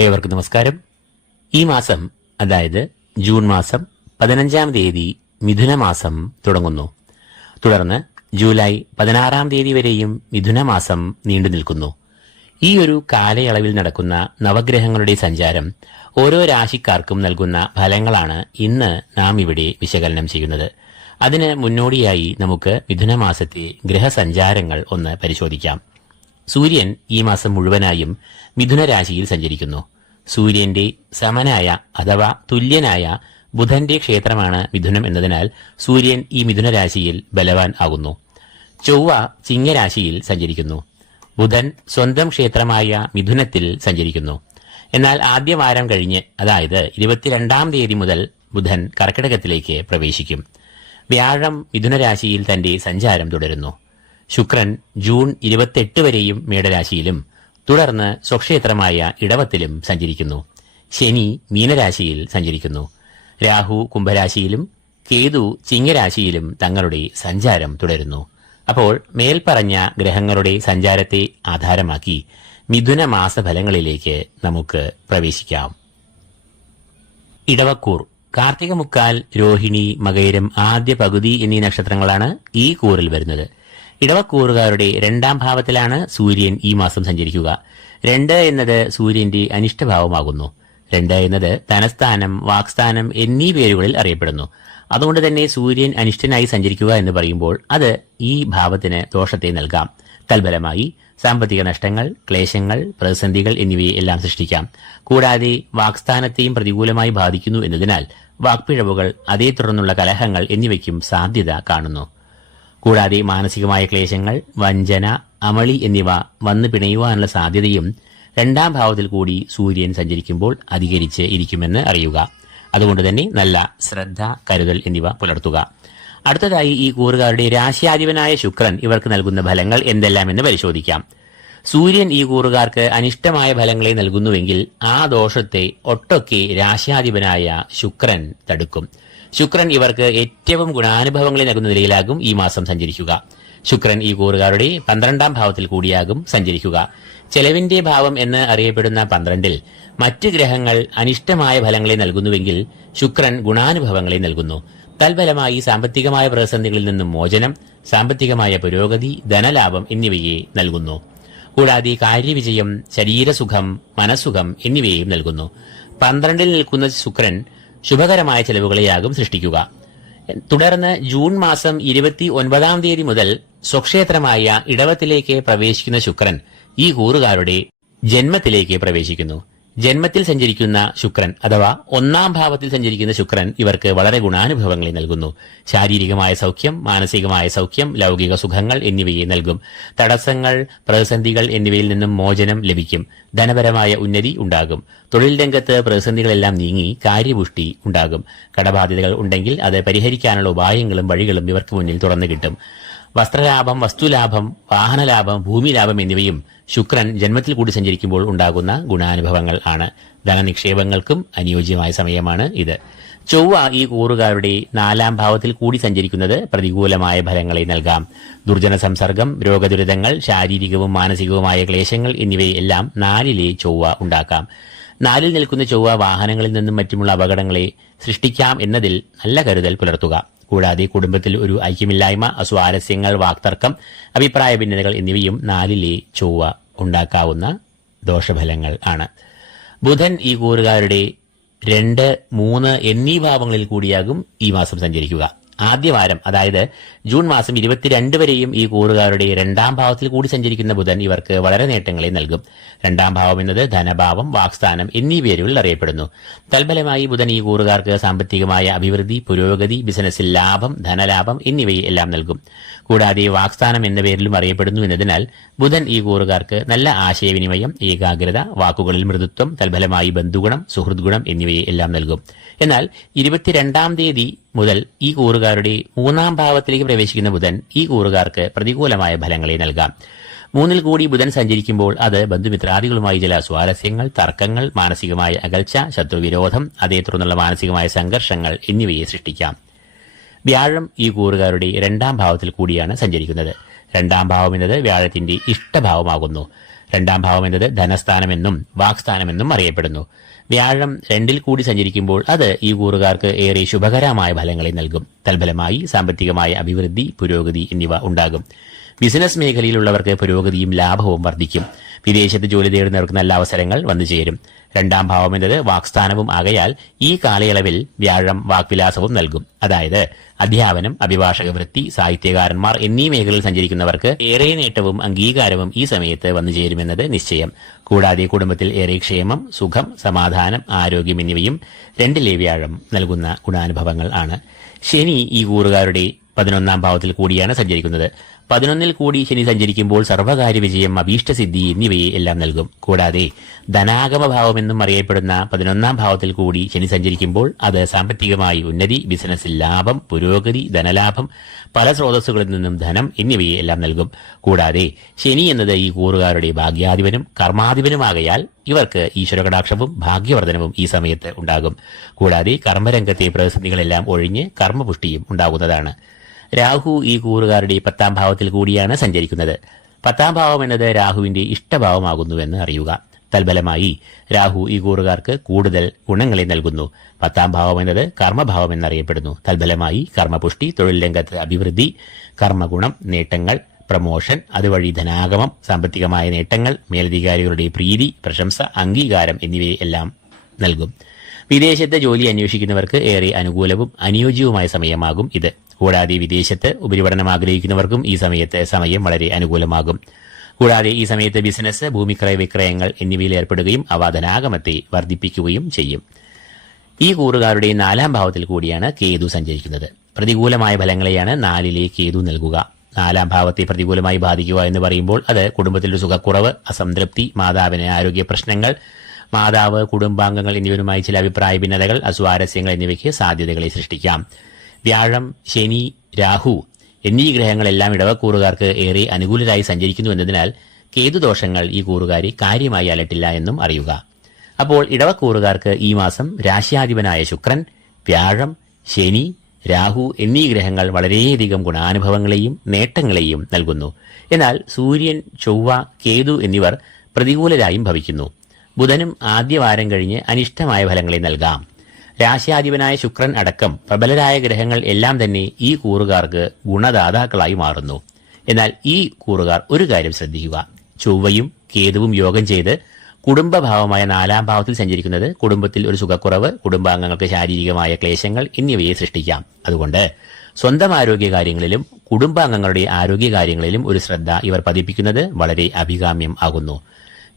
ഏവർക്കും നമസ്കാരം. ഈ മാസം അതായത് ജൂൺ മാസം പതിനഞ്ചാം തീയതി മിഥുന മാസം തുടങ്ങുന്നു. തുടർന്ന് ജൂലൈ പതിനാറാം തീയതി വരെയും മിഥുന മാസം നീണ്ടു നിൽക്കുന്നു. ഈ ഒരു കാലയളവിൽ നടക്കുന്ന നവഗ്രഹങ്ങളുടെ സഞ്ചാരം ഓരോ രാശിക്കാർക്കും നൽകുന്ന ഫലങ്ങളാണ് ഇന്ന് നാം ഇവിടെ വിശകലനം ചെയ്യുന്നത്. അതിന് മുന്നോടിയായി നമുക്ക് മിഥുന മാസത്തെ ഗ്രഹസഞ്ചാരങ്ങൾ ഒന്ന് പരിശോധിക്കാം. സൂര്യൻ ഈ മാസം മുഴുവനായും മിഥുനരാശിയിൽ സഞ്ചരിക്കുന്നു. സൂര്യന്റെ സമനായ അഥവാ തുല്യനായ ബുധന്റെ ക്ഷേത്രമാണ് മിഥുനം എന്നതിനാൽ സൂര്യൻ ഈ മിഥുനരാശിയിൽ ബലവാൻ ആകുന്നു. ചൊവ്വ ചിങ്ങരാശിയിൽ സഞ്ചരിക്കുന്നു. ബുധൻ സ്വന്തം ക്ഷേത്രമായ മിഥുനത്തിൽ സഞ്ചരിക്കുന്നു. എന്നാൽ ആദ്യ വാരം കഴിഞ്ഞ് അതായത് ഇരുപത്തിരണ്ടാം തീയതി മുതൽ ബുധൻ കർക്കിടകത്തിലേക്ക് പ്രവേശിക്കും. വ്യാഴം മിഥുനരാശിയിൽ തന്റെ സഞ്ചാരം തുടരുന്നു. ശുക്രൻ ജൂൺ ഇരുപത്തെട്ട് വരെയും മേടരാശിയിലും തുടർന്ന് സ്വക്ഷേത്രമായ ഇടവത്തിലും സഞ്ചരിക്കുന്നു. ശനി മീനരാശിയിൽ സഞ്ചരിക്കുന്നു. രാഹു കുംഭരാശിയിലും കേതു ചിങ്ങരാശിയിലും തങ്ങളുടെ സഞ്ചാരം തുടരുന്നു. അപ്പോൾ മേൽപ്പറഞ്ഞ ഗ്രഹങ്ങളുടെ സഞ്ചാരത്തെ ആധാരമാക്കി മിഥുന മാസഫലങ്ങളിലേക്ക് നമുക്ക് പ്രവേശിക്കാം. ഇടവക്കൂർ. കാർത്തിക മുക്കാൽ രോഹിണി മകയിരം ആദ്യ പകുതി എന്നീ നക്ഷത്രങ്ങളാണ് ഈ കൂറിൽ വരുന്നത്. ഇടവക്കൂറുകാരുടെ രണ്ടാം ഭാവത്തിലാണ് സൂര്യൻ ഈ മാസം സഞ്ചരിക്കുക. രണ്ട് എന്നത് സൂര്യന്റെ അനിഷ്ടഭാവമാകുന്നു. രണ്ട് എന്നത് ധനസ്ഥാനം വാക്സ്ഥാനം എന്നീ പേരുകളിൽ അറിയപ്പെടുന്നു. അതുകൊണ്ട് തന്നെ സൂര്യൻ അനിഷ്ടനായി സഞ്ചരിക്കുക എന്ന് പറയുമ്പോൾ അത് ഈ ഭാവത്തിന് ദോഷത്തെ നൽകാം. തൽഫലമായി സാമ്പത്തിക നഷ്ടങ്ങൾ ക്ലേശങ്ങൾ പ്രതിസന്ധികൾ എന്നിവയെ എല്ലാം സൃഷ്ടിക്കാം. കൂടാതെ വാക്സ്ഥാനത്തെയും പ്രതികൂലമായി ബാധിക്കുന്നു എന്നതിനാൽ വാക്പിഴവുകൾ അതേ തുടർന്നുള്ള കലഹങ്ങൾ എന്നിവയ്ക്കും സാധ്യത കാണുന്നു. കൂടാതെ മാനസികമായ ക്ലേശങ്ങൾ വഞ്ചന അമളി എന്നിവ വന്നു പിണയുവാനുള്ള സാധ്യതയും രണ്ടാം ഭാവത്തിൽ കൂടി സൂര്യൻ സഞ്ചരിക്കുമ്പോൾ അധികരിച്ച് ഇരിക്കുമെന്ന് അറിയുക. അതുകൊണ്ട് തന്നെ നല്ല ശ്രദ്ധ കരുതൽ എന്നിവ പുലർത്തുക. അടുത്തതായി ഈ കൂറുകാരുടെ രാശിയാധിപനായ ശുക്രൻ ഇവർക്ക് നൽകുന്ന ഫലങ്ങൾ എന്തെല്ലാമെന്ന് പരിശോധിക്കാം. സൂര്യൻ ഈ കൂറുകാർക്ക് അനിഷ്ടമായ ഫലങ്ങളെ നൽകുന്നുവെങ്കിൽ ആ ദോഷത്തെ ഒട്ടൊക്കെ രാശിയാധിപനായ ശുക്രൻ തടുക്കും. ശുക്രൻ ഇവർക്ക് ഏറ്റവും ഗുണാനുഭവങ്ങളെ നൽകുന്ന നിലയിലാകും ഈ മാസം സഞ്ചരിക്കുക. ശുക്രൻ ഈ കൂറുകാരുടെ പന്ത്രണ്ടാം ഭാവത്തിൽ കൂടിയാകും സഞ്ചരിക്കുക. ചെലവിന്റെ ഭാവം എന്ന് അറിയപ്പെടുന്ന പന്ത്രണ്ടിൽ മറ്റ് ഗ്രഹങ്ങൾ അനിഷ്ടമായ ഫലങ്ങളെ നൽകുന്നുവെങ്കിൽ ശുക്രൻ ഗുണാനുഭവങ്ങളെ നൽകുന്നു. തൽഫലമായി സാമ്പത്തികമായ പ്രതിസന്ധികളിൽ നിന്നും മോചനം സാമ്പത്തികമായ പുരോഗതി ധനലാഭം എന്നിവയെ നൽകുന്നു. കൂടാതെ കാര്യവിജയം ശരീരസുഖം മനസ്സുഖം എന്നിവയെയും നൽകുന്നു. പന്ത്രണ്ടിൽ നിൽക്കുന്ന ശുക്രൻ ശുഭകരമായ ചെലവുകളെയാകും സൃഷ്ടിക്കുക. തുടർന്ന് ജൂൺ മാസം ഇരുപത്തി ഒൻപതാം തീയതി മുതൽ സ്വക്ഷേത്രമായ ഇടവത്തിലേക്ക് പ്രവേശിക്കുന്ന ശുക്രൻ ഈ കൂറുകാരുടെ ജന്മത്തിലേക്ക് പ്രവേശിക്കുന്നു. ജന്മത്തിൽ സഞ്ചരിക്കുന്ന ശുക്രൻ അഥവാ ഒന്നാം ഭാവത്തിൽ സഞ്ചരിക്കുന്ന ശുക്രൻ ഇവർക്ക് വളരെ ഗുണാനുഭവങ്ങളെ നൽകുന്നു. ശാരീരികമായ സൗഖ്യം മാനസികമായ സൗഖ്യം ലൗകിക സുഖങ്ങൾ എന്നിവയെ നൽകും. തടസ്സങ്ങൾ പ്രതിസന്ധികൾ എന്നിവയിൽ നിന്നും മോചനം ലഭിക്കും. ധനപരമായ ഉന്നതി ഉണ്ടാകും. തൊഴിൽ രംഗത്ത് പ്രതിസന്ധികളെല്ലാം നീങ്ങി കാര്യപുഷ്ടി ഉണ്ടാകും. കടബാധ്യതകൾ ഉണ്ടെങ്കിൽ അത് പരിഹരിക്കാനുള്ള ഉപായങ്ങളും വഴികളും ഇവർക്ക് മുന്നിൽ തുറന്നു കിട്ടും. വസ്ത്രലാഭം വസ്തുലാഭം വാഹനലാഭം ഭൂമി ലാഭം എന്നിവയും ശുക്രൻ ജന്മത്തിൽ കൂടി സഞ്ചരിക്കുമ്പോൾ ഉണ്ടാകുന്ന ഗുണാനുഭവങ്ങൾ ആണ്. ധനനിക്ഷേപങ്ങൾക്കും അനുയോജ്യമായ സമയമാണ് ഇത്. ചൊവ്വ ഈ കൂറുകാരുടെ നാലാം ഭാവത്തിൽ കൂടി സഞ്ചരിക്കുന്നത് പ്രതികൂലമായ ഫലങ്ങളെ നൽകാം. ദുർജന സംസർഗം രോഗദുരിതങ്ങൾ ശാരീരികവും മാനസികവുമായ ക്ലേശങ്ങൾ എന്നിവയെല്ലാം നാലിലെ ചൊവ്വ ഉണ്ടാക്കാം. നാലിൽ നിൽക്കുന്ന ചൊവ്വ വാഹനങ്ങളിൽ നിന്നും മറ്റുമുള്ള അപകടങ്ങളെ സൃഷ്ടിക്കാം എന്നതിൽ നല്ല കരുതൽ പുലർത്തുക. കൂടാതെ കുടുംബത്തിൽ ഒരു ഐക്യമില്ലായ്മ അസ്വാരസ്യങ്ങൾ വാക്തർക്കം അഭിപ്രായ ഭിന്നതകൾ എന്നിവയും നാലിലെ ചൊവ്വ ഉണ്ടാക്കാവുന്ന ദോഷഫലങ്ങൾ ആണ്. ബുധൻ ഈ കൂറുകാരുടെ രണ്ട് മൂന്ന് എന്നീ ഭാവങ്ങളിൽ കൂടിയാകും ഈ മാസം സഞ്ചരിക്കുക. ആദ്യ വാരം അതായത് ജൂൺ മാസം ഇരുപത്തിരണ്ട് വരെയും ഈ കൂറുകാരുടെ രണ്ടാം ഭാവത്തിൽ കൂടി സഞ്ചരിക്കുന്ന ബുധൻ ഇവർക്ക് വളരെ നേട്ടങ്ങളെ നൽകും. രണ്ടാം ഭാവം എന്നത് ധനഭാവം വാക്സ്ഥാനം എന്നീ പേരുകളിൽ അറിയപ്പെടുന്നു. തൽഫലമായി ബുധൻ ഈ കൂറുകാർക്ക് സാമ്പത്തികമായ അഭിവൃദ്ധി പുരോഗതി ബിസിനസ്സിൽ ലാഭം ധനലാഭം എന്നിവയെ എല്ലാം നൽകും. കൂടാതെ വാക്സ്ഥാനം എന്ന പേരിലും അറിയപ്പെടുന്നു എന്നതിനാൽ ബുധൻ ഈ കൂറുകാർക്ക് നല്ല ആശയവിനിമയം ഏകാഗ്രത വാക്കുകളിൽ മൃദുത്വം തൽഫലമായി ബന്ധുഗുണം സുഹൃദ്ഗുണം എന്നിവയെ എല്ലാം നൽകും. എന്നാൽ ഇരുപത്തിരണ്ടാം തീയതി മുതൽ ഈ കൂറുകാരുടെ മൂന്നാം ഭാവത്തിലേക്ക് പ്രവേശിക്കുന്ന ബുധൻ ഈ കൂറുകാർക്ക് പ്രതികൂലമായ ഫലങ്ങളെ നൽകാം. മൂന്നിൽ കൂടി ബുധൻ സഞ്ചരിക്കുമ്പോൾ അത് ബന്ധുമിത്രാദികളുമായി ചില സ്വാരസ്യങ്ങൾ തർക്കങ്ങൾ മാനസികമായ അകൽച്ച ശത്രുവിരോധം അതേ തുടർന്നുള്ള മാനസികമായ സംഘർഷങ്ങൾ എന്നിവയെ സൃഷ്ടിക്കാം. വ്യാഴം ഈ കൂറുകാരുടെ രണ്ടാം ഭാവത്തിൽ കൂടിയാണ് സഞ്ചരിക്കുന്നത്. രണ്ടാം ഭാവം എന്നത് വ്യാഴത്തിന്റെ ഇഷ്ടഭാവമാകുന്നു. രണ്ടാം ഭാവം എന്നത് ധനസ്ഥാനമെന്നും വാക്സ്ഥാനമെന്നും അറിയപ്പെടുന്നു. വ്യാഴം രണ്ടിൽ കൂടി സഞ്ചരിക്കുമ്പോൾ അത് ഈ കൂറുകാർക്ക് ഏറെ ശുഭകരമായ ഫലങ്ങളെ നൽകും. തൽഫലമായി സാമ്പത്തികമായ അഭിവൃദ്ധി പുരോഗതി എന്നിവ ഉണ്ടാകും. ബിസിനസ് മേഖലയിലുള്ളവർക്ക് പുരോഗതിയും ലാഭവും വർദ്ധിക്കും. വിദേശത്ത് ജോലി തേടുന്നവർക്ക് നല്ല അവസരങ്ങൾ വന്നു ചേരും. രണ്ടാം ഭാവം എന്നത് വാക്സ്ഥാനവും ആകയാൽ ഈ കാലയളവിൽ വ്യാഴം വാക്വിലാസവും നൽകും. അതായത് അധ്യാപനം അഭിഭാഷക വൃത്തി സാഹിത്യകാരന്മാർ എന്നീ മേഖലയിൽ സഞ്ചരിക്കുന്നവർക്ക് ഏറെ നേട്ടവും അംഗീകാരവും ഈ സമയത്ത് വന്നു ചേരുമെന്നത് നിശ്ചയം. കൂടാതെ കുടുംബത്തിൽ ഏറെ ക്ഷേമം സുഖം സമാധാനം ആരോഗ്യം എന്നിവയും രണ്ടിലെ വ്യാഴം നൽകുന്ന ഗുണാനുഭവങ്ങൾ ആണ്. ശനി ഈ കൂറുകാരുടെ പതിനൊന്നാം ഭാവത്തിൽ കൂടിയാണ് സഞ്ചരിക്കുന്നത്. പതിനൊന്നിൽ കൂടി ശനി സഞ്ചരിക്കുമ്പോൾ സർവകാര്യ വിജയം അഭീഷ്ടസിദ്ധി എന്നിവയെ എല്ലാം നൽകും. കൂടാതെ ധനാഗമ ഭാവമെന്നും അറിയപ്പെടുന്ന പതിനൊന്നാം ഭാവത്തിൽ കൂടി ശനി സഞ്ചരിക്കുമ്പോൾ അത് സാമ്പത്തികമായി ഉന്നതി ബിസിനസ്സിൽ ലാഭം പുരോഗതി ധനലാഭം പല സ്രോതസ്സുകളിൽ നിന്നും ധനം എന്നിവയെ എല്ലാം നൽകും. കൂടാതെ ശനി എന്നത് ഈ കൂറുകാരുടെ ഭാഗ്യാധിപനും കർമാധിപനുമാകയാൽ ഇവർക്ക് ഈശ്വരകടാക്ഷവും ഭാഗ്യവർദ്ധനവും ഈ സമയത്ത് ഉണ്ടാകും. കൂടാതെ കർമ്മരംഗത്തെ പ്രതിസന്ധികളെല്ലാം ഒഴിഞ്ഞ് കർമ്മപുഷ്ടിയും ഉണ്ടാകുന്നതാണ്. രാഹു ഈ കൂറുകാരുടെ പത്താം ഭാവത്തിൽ കൂടിയാണ് സഞ്ചരിക്കുന്നത്. പത്താം ഭാവം എന്നത് രാഹുവിന്റെ ഇഷ്ടഭാവമാകുന്നുവെന്ന് അറിയുക. തൽബലമായി രാഹു ഈ കൂറുകാർക്ക് കൂടുതൽ ഗുണങ്ങളെ നൽകുന്നു. പത്താം ഭാവം എന്നത് കർമ്മഭാവം എന്നറിയപ്പെടുന്നു. തൽബലമായി കർമ്മപുഷ്ടി തൊഴിൽ രംഗത്ത് അഭിവൃദ്ധി കർമ്മഗുണം നേട്ടങ്ങൾ പ്രമോഷൻ അതുവഴി ധനാഗമം സാമ്പത്തികമായ നേട്ടങ്ങൾ മേലധികാരികളുടെ പ്രീതി പ്രശംസ അംഗീകാരം എന്നിവയെല്ലാം നൽകും. വിദേശത്തെ ജോലി അന്വേഷിക്കുന്നവർക്ക് ഏറെ അനുകൂലവും അനുയോജ്യവുമായ സമയമാകും ഇത്. കൂടാതെ വിദേശത്ത് ഉപരിപഠനം ആഗ്രഹിക്കുന്നവർക്കും ഈ സമയത്ത് സമയം വളരെ അനുകൂലമാകും. കൂടാതെ ഈ സമയത്ത് ബിസിനസ് ഭൂമിക്രയ വിക്രയങ്ങൾ എന്നിവയിൽ ഏർപ്പെടുകയും അവ ധനാഗമത്തെ വർദ്ധിപ്പിക്കുകയും ചെയ്യും. ഈ കൂറുകാരുടെ നാലാം ഭാവത്തിൽ കൂടിയാണ് കേതു സഞ്ചരിക്കുന്നത്. പ്രതികൂലമായ ഫലങ്ങളെയാണ് നാലിലെ കേതു നൽകുക. നാലാം ഭാവത്തെ പ്രതികൂലമായി ബാധിക്കുക എന്ന് പറയുമ്പോൾ അത് കുടുംബത്തിലൊരു സുഖക്കുറവ് അസംതൃപ്തി മാതാവിന് ആരോഗ്യ പ്രശ്നങ്ങൾ മാതാവ് കുടുംബാംഗങ്ങൾ എന്നിവരുമായി ചില അഭിപ്രായ ഭിന്നതകൾ അസ്വാരസ്യങ്ങൾ എന്നിവയ്ക്ക് സാധ്യതകളെ സൃഷ്ടിക്കാം. വ്യാഴം ശനി രാഹു എന്നീ ഗ്രഹങ്ങളെല്ലാം ഇടവക്കൂറുകാർക്ക് ഏറെ അനുകൂലരായി സഞ്ചരിക്കുന്നു എന്നതിനാൽ കേതുദോഷങ്ങൾ ഈ കൂറുകാരി കാര്യമായി അലട്ടില്ല എന്നും അറിയുക. അപ്പോൾ ഇടവക്കൂറുകാർക്ക് ഈ മാസം രാശ്യാധിപനായ ശുക്രൻ വ്യാഴം ശനി രാഹു എന്നീ ഗ്രഹങ്ങൾ വളരെയധികം ഗുണാനുഭവങ്ങളെയും നേട്ടങ്ങളെയും നൽകുന്നു. എന്നാൽ സൂര്യൻ ചൊവ്വ കേതു എന്നിവർ പ്രതികൂലരായും ഭവിക്കുന്നു. ബുധനും ആദ്യവാരം കഴിഞ്ഞ് അനിഷ്ടമായ ഫലങ്ങളെ നൽകാം. രാശ്യാധിപനായ ശുക്രൻ അടക്കം പ്രബലരായ ഗ്രഹങ്ങൾ എല്ലാം തന്നെ ഈ കൂറുകാർക്ക് ഗുണദാതാക്കളായി മാറുന്നു. എന്നാൽ ഈ കൂറുകാർ ഒരു കാര്യം ശ്രദ്ധിക്കുക. ചൊവ്വയും കേതുവും യോഗം ചെയ്ത് കുടുംബഭാവമായ നാലാം ഭാവത്തിൽ സഞ്ചരിക്കുന്നത് കുടുംബത്തിൽ ഒരു സുഖക്കുറവ് കുടുംബാംഗങ്ങൾക്ക് ശാരീരികമായ ക്ലേശങ്ങൾ എന്നിവയെ സൃഷ്ടിക്കാം. അതുകൊണ്ട് സ്വന്തം ആരോഗ്യകാര്യങ്ങളിലും കുടുംബാംഗങ്ങളുടെ ആരോഗ്യകാര്യങ്ങളിലും ഒരു ശ്രദ്ധ ഇവർ പതിപ്പിക്കുന്നത് വളരെ അഭികാമ്യം ആകുന്നു.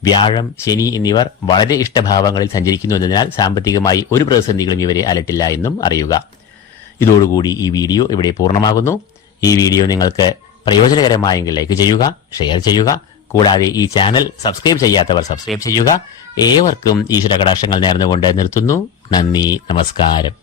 വ്യാഴം ശനി എന്നിവർ വളരെ ഇഷ്ടഭാവങ്ങളിൽ സഞ്ചരിക്കുന്നു എന്നതിനാൽ സാമ്പത്തികമായി ഒരു പ്രതിസന്ധികളും ഇവരെ അലട്ടില്ല എന്നും അറിയുക. ഇതോടുകൂടി ഈ വീഡിയോ ഇവിടെ പൂർണമാകുന്നു. ഈ വീഡിയോ നിങ്ങൾക്ക് പ്രയോജനകരമായെങ്കിൽ ലൈക്ക് ചെയ്യുക ഷെയർ ചെയ്യുക കൂടാതെ ഈ ചാനൽ സബ്സ്ക്രൈബ് ചെയ്യാത്തവർ സബ്സ്ക്രൈബ് ചെയ്യുക. ഏവർക്കും ഈശ്വര കടാക്ഷങ്ങൾ നേർന്നുകൊണ്ട് നിർത്തുന്നു. നന്ദി നമസ്കാരം.